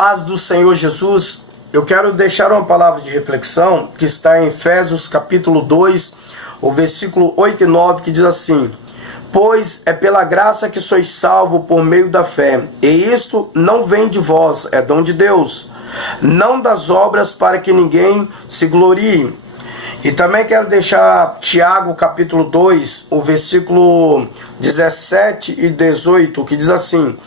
paz do Senhor Jesus, eu quero deixar uma palavra de reflexão que está em Efésios capítulo 2, o versículo 8 e 9, que diz assim: pois é pela graça que sois salvos por meio da fé, e isto não vem de vós, é dom de Deus, não das obras para que ninguém se glorie. E também quero deixar Tiago capítulo 2, o versículo 17 e 18, que diz assim: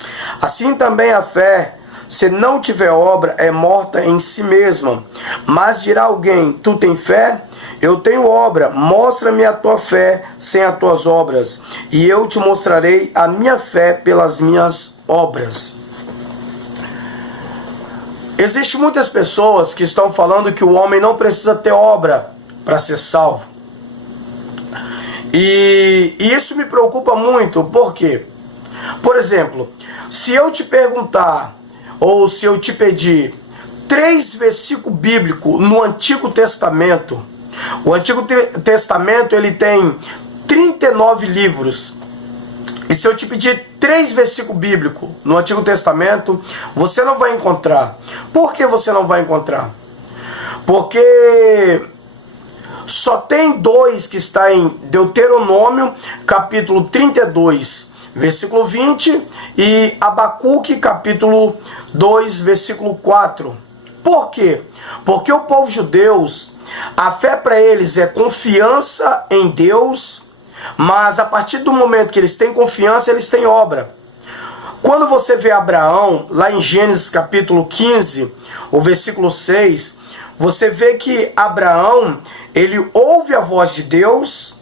assim também a fé, se não tiver obra, é morta em si mesma. Mas dirá alguém: tu tens fé? Eu tenho obra. Mostra-me a tua fé sem as tuas obras, e eu te mostrarei a minha fé pelas minhas obras. Existem muitas pessoas que estão falando que o homem não precisa ter obra para ser salvo. E isso me preocupa muito. Por quê? Por exemplo, se eu te perguntar, ou se eu te pedir 3 versículos bíblicos no Antigo Testamento. O Antigo Testamento ele tem 39 livros. E se eu te pedir 3 versículos bíblicos no Antigo Testamento, você não vai encontrar. Por que você não vai encontrar? Porque só tem 2 que está em Deuteronômio, capítulo 32, versículo 20, e Abacuque, capítulo 2, versículo 4. Por quê? Porque o povo judeu, a fé para eles é confiança em Deus, mas a partir do momento que eles têm confiança, eles têm obra. Quando você vê Abraão, lá em Gênesis capítulo 15, o versículo 6, você vê que Abraão, ele ouve a voz de Deus,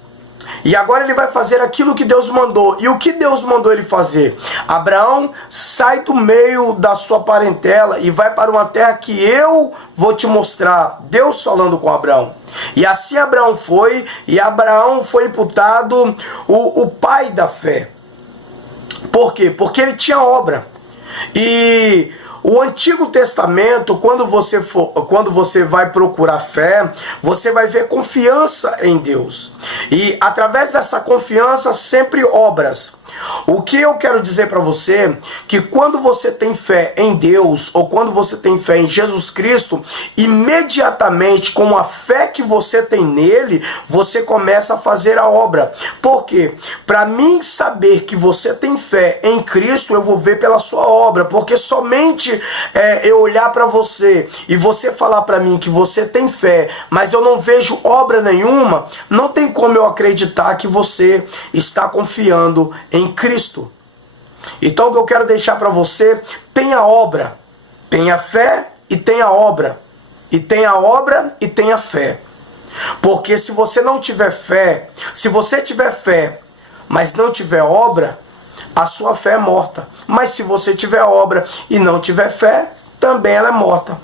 e agora ele vai fazer aquilo que Deus mandou. E o que Deus mandou ele fazer? Abraão, sai do meio da sua parentela e vai para uma terra que eu vou te mostrar. Deus falando com Abraão. E assim Abraão foi, e Abraão foi imputado o pai da fé. Por quê? Porque ele tinha obra. E o Antigo Testamento, quando você vai procurar fé, você vai ver confiança em Deus. E através dessa confiança, sempre obras. O que eu quero dizer para você, que quando você tem fé em Deus, ou quando você tem fé em Jesus Cristo, imediatamente com a fé que você tem nele, você começa a fazer a obra. Por quê? Para mim saber que você tem fé em Cristo, eu vou ver pela sua obra, porque somente eu olhar para você e você falar para mim que você tem fé, mas eu não vejo obra nenhuma, não tem como eu acreditar que você está confiando em Cristo. Então o que eu quero deixar para você: tenha obra, tenha fé e tenha obra, e tenha obra e tenha fé. Porque se você não tiver fé, se você tiver fé, mas não tiver obra, a sua fé é morta. Mas se você tiver obra e não tiver fé, também ela é morta.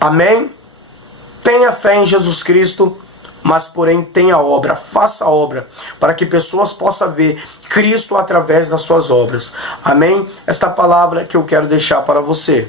Amém? Tenha fé em Jesus Cristo, mas porém tenha obra, faça a obra, para que pessoas possam ver Cristo através das suas obras. Amém? Esta palavra que eu quero deixar para você.